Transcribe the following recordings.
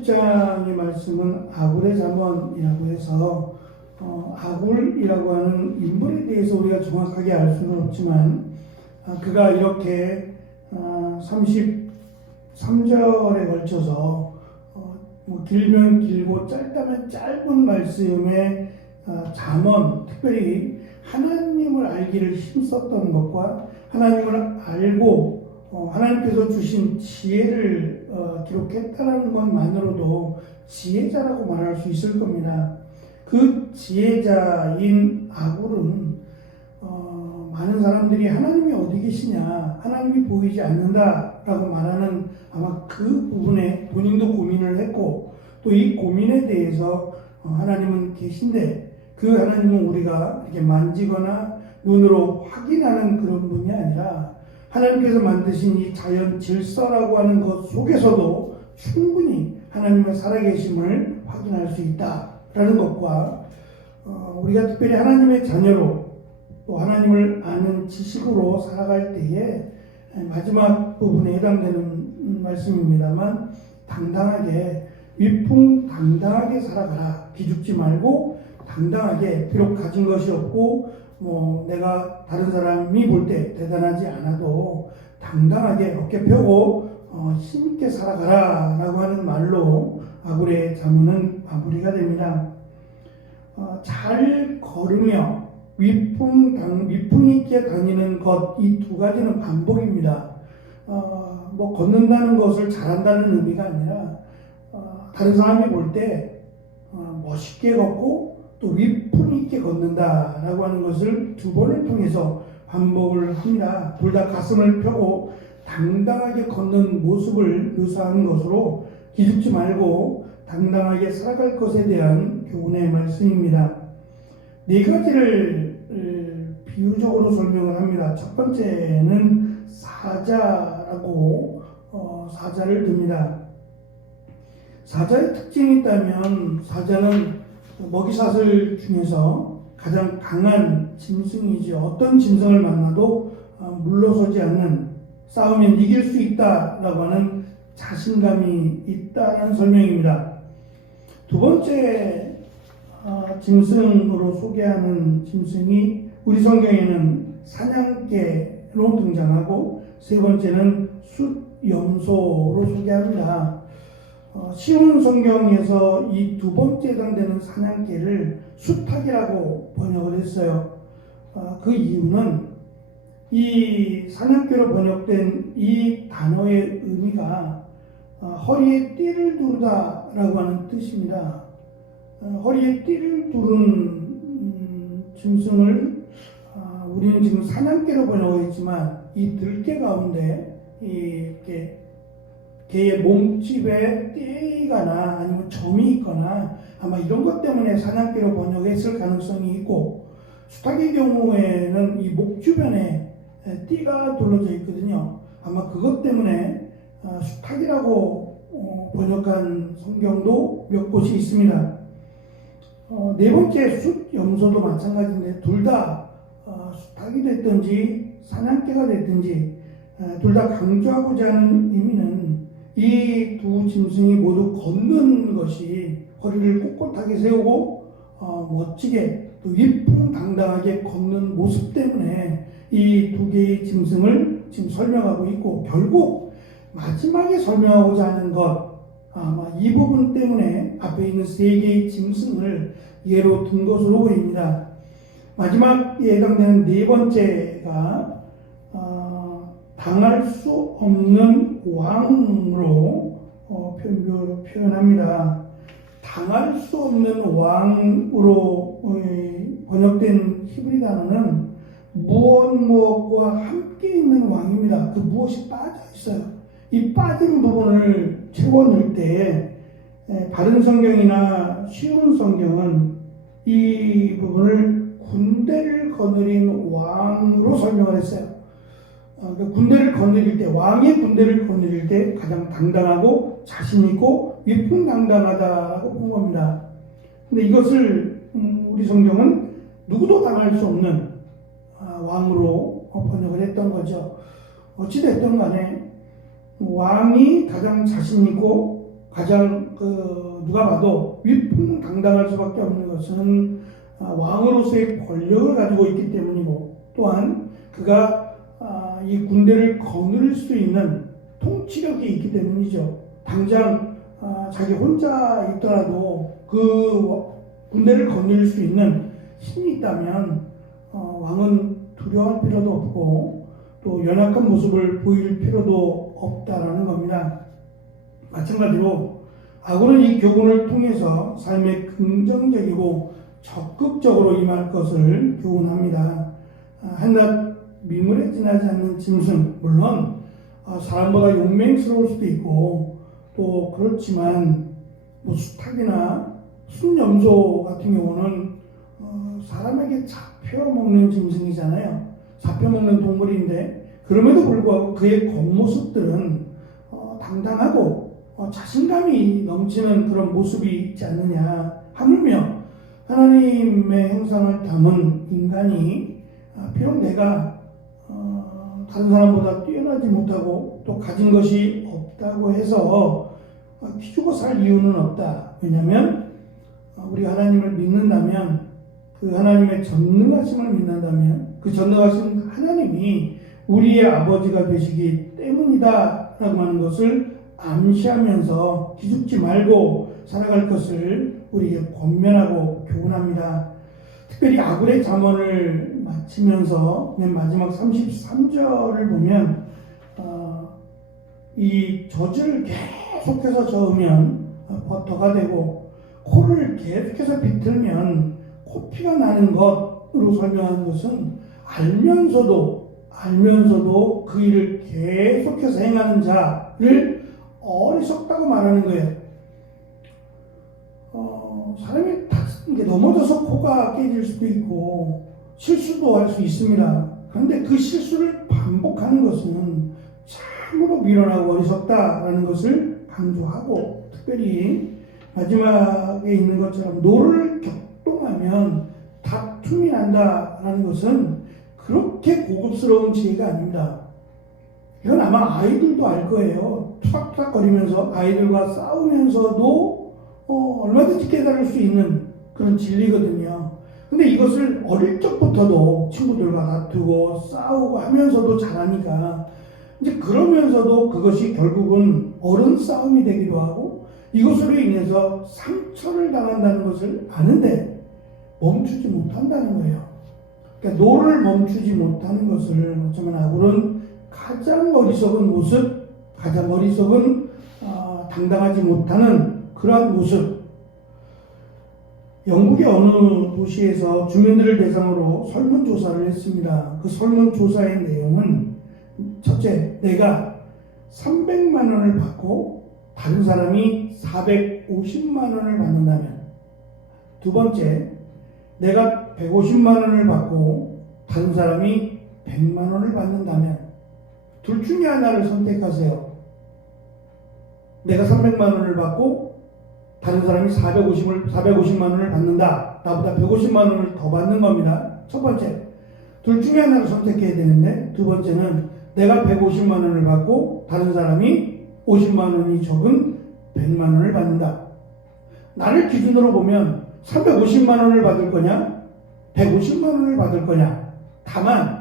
30장의 말씀은 아굴의 잠언이라고 해서 아굴이라고 하는 인물에 대해서 우리가 정확하게 알 수는 없지만 그가 이렇게 33절에 걸쳐서 길면 길고 짧다면 짧은 말씀의 잠언, 특별히 하나님을 알기를 힘썼던 것과 하나님을 알고 하나님께서 주신 지혜를 기록했다는 것만으로도 지혜자라고 말할 수 있을 겁니다. 그 지혜자인 아굴은 많은 사람들이 하나님이 어디 계시냐, 하나님이 보이지 않는다라고 말하는 아마 그 부분에 본인도 고민을 했고, 또 이 고민에 대해서 하나님은 계신데 그 하나님은 우리가 이렇게 만지거나 눈으로 확인하는 그런 분이 아니라 하나님께서 만드신 이 자연 질서라고 하는 것 속에서도 충분히 하나님의 살아계심을 확인할 수 있다라는 것과 우리가 특별히 하나님의 자녀로 또 하나님을 아는 지식으로 살아갈 때에 마지막 부분에 해당되는 말씀입니다만 당당하게 위풍당당하게 살아가라. 기죽지 말고 당당하게, 비록 가진 것이 없고 내가 다른 사람이 볼 때 대단하지 않아도 당당하게 어깨 펴고 힘있게 살아가라 라고 하는 말로 아굴의 잠언은 마무리가 됩니다. 잘 걸으며 위풍 있게 다니는 것, 이 두 가지는 반복입니다. 걷는다는 것을 잘한다는 의미가 아니라 다른 사람이 볼 때 멋있게 걷고 또 위풍 있게 걷는다라고 하는 것을 두 번을 통해서 반복을 합니다. 둘 다 가슴을 펴고 당당하게 걷는 모습을 묘사하는 것으로 기죽지 말고 당당하게 살아갈 것에 대한 교훈의 말씀입니다. 네 가지를 비유적으로 설명을 합니다. 첫 번째는 사자라고 사자를 듭니다. 사자의 특징이 있다면 사자는 먹이사슬 중에서 가장 강한 짐승이죠. 어떤 짐승을 만나도 물러서지 않는, 싸우면 이길 수 있다라고 하는 자신감이 있다는 설명입니다. 두 번째 짐승으로 소개하는 짐승이 우리 성경에는 사냥개로 등장하고, 세 번째는 숫염소로 소개합니다. 쉬운 성경에서 이 두 번째 해당되는 사냥개를 숫탁이라고 번역을 했어요. 그 이유는 이 사냥개로 번역된 이 단어의 의미가 허리에 띠를 두르다라고 하는 뜻입니다. 허리에 띠를 두른 짐승을 우리는 지금 사냥개로 번역했지만 이 들개 가운데 이렇게 개의 몸집에 띠가나 아니면 점이 있거나 아마 이런 것 때문에 사냥개로 번역했을 가능성이 있고, 수탉의 경우에는 이 목 주변에 띠가 둘러져 있거든요. 아마 그것 때문에 수탉이라고 번역한 성경도 몇 곳이 있습니다. 네 번째 숫염소도 마찬가지인데 둘 다 수탉이 됐든지 사냥개가 됐든지 둘 다 강조하고자 하는 의미는 이 두 짐승이 모두 걷는 것이 허리를 꼿꼿하게 세우고 멋지게 또 위풍당당하게 걷는 모습 때문에 이 두 개의 짐승을 지금 설명하고 있고, 결국 마지막에 설명하고자 하는 것, 아마 이 부분 때문에 앞에 있는 세 개의 짐승을 예로 든 것으로 보입니다. 마지막에 해당되는 네 번째가 당할 수 없는 왕으로 표현합니다. 당할 수 없는 왕으로 번역된 히브리 단어는 무엇과 함께 있는 왕입니다. 그 무엇이 빠져 있어요. 이 빠진 부분을 채워 넣을 때 바른 성경이나 쉬운 성경은 이 부분을 군대를 거느린 왕으로 설명을 했어요. 군대를 거느릴 때, 왕의 군대를 거느릴 때 가장 당당하고 자신있고 위풍당당하다라고 본 겁니다. 근데 이것을 우리 성경은 누구도 당할 수 없는 왕으로 번역을 했던 거죠. 어찌됐든 간에 왕이 가장 자신있고 가장 누가 봐도 위풍당당할 수밖에 없는 것은 왕으로서의 권력을 가지고 있기 때문이고, 또한 그가 이 군대를 거느릴 수 있는 통치력이 있기 때문이죠. 당장 자기 혼자 있더라도 그 군대를 거느릴 수 있는 힘이 있다면 왕은 두려워할 필요도 없고 또 연약한 모습을 보일 필요도 없다라는 겁니다. 마찬가지로 아굴은 이 교훈을 통해서 삶에 긍정적이고 적극적으로 임할 것을 교훈합니다. 한낱 미물에 지나지 않는 짐승, 물론 사람보다 용맹스러울 수도 있고 또 그렇지만 수탉이나 순염소 같은 경우는 사람에게 잡혀먹는 짐승이잖아요. 잡혀먹는 동물인데 그럼에도 불구하고 그의 겉모습들은 당당하고 자신감이 넘치는 그런 모습이 있지 않느냐. 하물며 하나님의 형상을 담은 인간이 비록 내가 다른 사람보다 뛰어나지 못하고 또 가진 것이 없다고 해서 기죽어 살 이유는 없다. 왜냐하면 우리가 하나님을 믿는다면, 그 하나님의 전능하심을 믿는다면 그 전능하신 하나님이 우리의 아버지가 되시기 때문이다 라고 하는 것을 암시하면서 기죽지 말고 살아갈 것을 우리에게 권면하고 교훈합니다. 특별히 아굴의 잠언을 마치면서 맨 마지막 33절을 보면 이 젖을 계속해서 저으면 버터가 되고 코를 계속해서 비틀면 코피가 나는 것으로 설명하는 것은 알면서도 그 일을 계속해서 행하는 자를 어리석다고 말하는 거예요. 사람이 넘어져서 코가 깨질 수도 있고 실수도 할 수 있습니다. 그런데 그 실수를 반복하는 것은 참으로 미련하고 어리석다라는 것을 강조하고, 특별히 마지막에 있는 것처럼 노를 격동하면 다툼이 난다라는 것은 그렇게 고급스러운 지혜가 아닙니다. 이건 아마 아이들도 알 거예요. 투닥투닥거리면서 아이들과 싸우면서도 얼마든지 깨달을 수 있는 그런 진리거든요. 근데 이것을 어릴 적부터도 친구들과 다투고 싸우고 하면서도 잘하니까 이제 그러면서도 그것이 결국은 어른 싸움이 되기도 하고 이것으로 인해서 상처를 당한다는 것을 아는데 멈추지 못한다는 거예요. 그러니까 노를 멈추지 못하는 것을 어쩌면 아굴은 가장 어리석은 모습, 가장 어리석은 당당하지 못하는 그러한 모습. 영국의 어느 도시에서 주민들을 대상으로 설문조사를 했습니다. 그 설문조사의 내용은 첫째, 내가 300만 원을 받고 다른 사람이 450만 원을 받는다면, 두 번째, 내가 150만 원을 받고 다른 사람이 100만 원을 받는다면 둘 중에 하나를 선택하세요. 내가 300만 원을 받고 다른 사람이 450만 원을 받는다. 나보다 150만 원을 더 받는 겁니다. 첫 번째, 둘 중에 하나를 선택해야 되는데, 두 번째는 내가 150만 원을 받고 다른 사람이 50만 원이 적은 100만 원을 받는다. 나를 기준으로 보면 350만 원을 받을 거냐 150만 원을 받을 거냐. 다만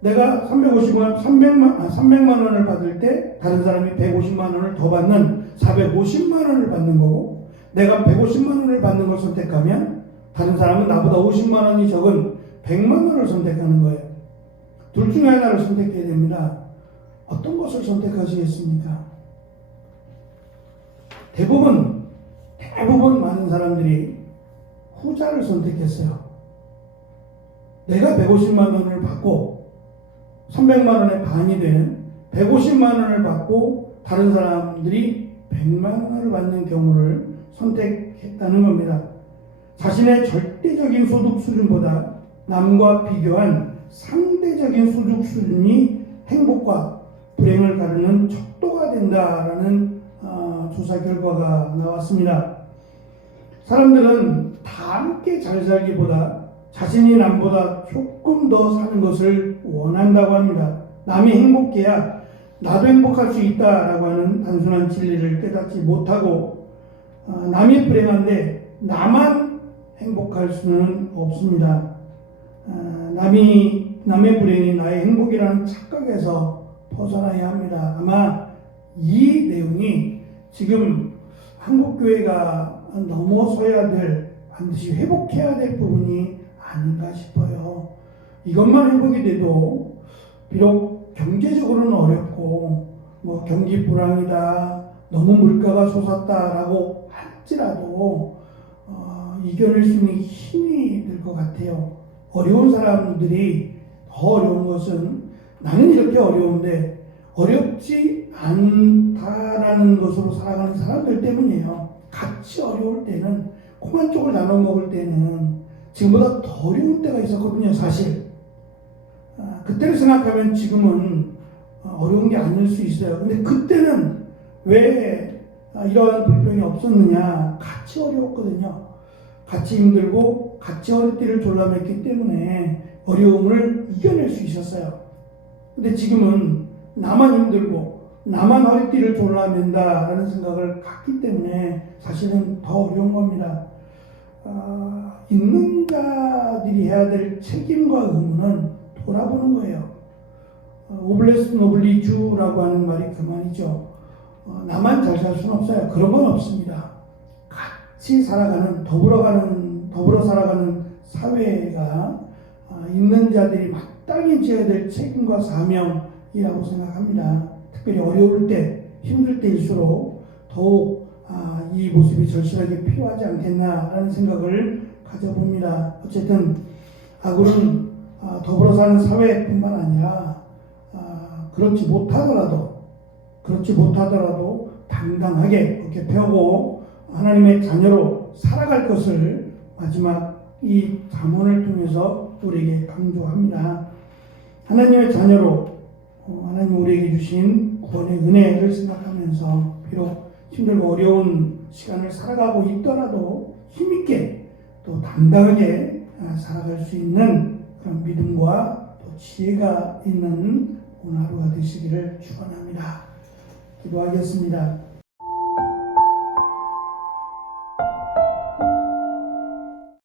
내가 300만 원을 받을 때 다른 사람이 150만 원을 더 받는 450만 원을 받는 거고, 내가 150만 원을 받는 걸 선택하면 다른 사람은 나보다 50만 원이 적은 100만 원을 선택하는 거예요. 둘 중에 하나를 선택해야 됩니다. 어떤 것을 선택하시겠습니까? 대부분 많은 사람들이 후자를 선택했어요. 내가 150만 원을 받고 300만 원의 반이 되는 150만 원을 받고 다른 사람들이 100만 원을 받는 경우를 선택했다는 겁니다. 자신의 절대적인 소득 수준보다 남과 비교한 상대적인 소득 수준이 행복과 불행을 가르는 척도가 된다라는 조사 결과가 나왔습니다. 사람들은 다 함께 잘 살기보다 자신이 남보다 조금 더 사는 것을 원한다고 합니다. 남이 행복해야 나도 행복할 수 있다라고 하는 단순한 진리를 깨닫지 못하고 남이 불행한데 나만 행복할 수는 없습니다. 남의 불행이 나의 행복이라는 착각에서 벗어나야 합니다. 아마 이 내용이 지금 한국교회가 넘어서야 될, 반드시 회복해야 될 부분이 아닌가 싶어요. 이것만 회복이 돼도 비록 경제적으로는 어렵고 경기 불황이다, 너무 물가가 솟았다라고 할지라도 이겨낼 수 있는 힘이 될 것 같아요. 어려운 사람들이 더 어려운 것은 나는 이렇게 어려운데 어렵지 않다라는 것으로 살아가는 사람들 때문이에요. 같이 어려울 때는, 콩 한 쪽을 나눠 먹을 때는 지금보다 더 어려운 때가 있었거든요, 사실. 그때를 생각하면 지금은 어려운 게 아닐 수 있어요. 근데 그때는 왜 이러한 불평이 없었느냐? 같이 어려웠거든요. 같이 힘들고 같이 허리띠를 졸라맸기 때문에 어려움을 이겨낼 수 있었어요. 근데 지금은 나만 힘들고 나만 허리띠를 졸라맨다라는 생각을 갖기 때문에 사실은 더 어려운 겁니다. 있는 자들이 해야 될 책임과 의무는 돌아보는 거예요. 오블레스 노블리 주라고 하는 말이 그 말이죠. 나만 잘 살 수는 없어요. 그런 건 없습니다. 같이 살아가는, 더불어 살아가는 사회가 있는 자들이 마땅히 지어야 될 책임과 사명이라고 생각합니다. 특별히 어려울 때, 힘들 때일수록 더욱 이 모습이 절실하게 필요하지 않겠나라는 생각을 가져봅니다. 어쨌든 악으로는 더불어 사는 사회뿐만 아니라 그렇지 못하더라도 당당하게 어깨 펴고 하나님의 자녀로 살아갈 것을 마지막 이 잠언을 통해서 우리에게 강조합니다. 하나님의 자녀로 하나님 우리에게 주신 구원의 은혜를 생각하면서 비록 힘들고 어려운 시간을 살아가고 있더라도 힘있게 또 당당하게 살아갈 수 있는 그런 믿음과 또 지혜가 있는 오늘 하루가 되시기를 축원합니다. 기도하겠습니다.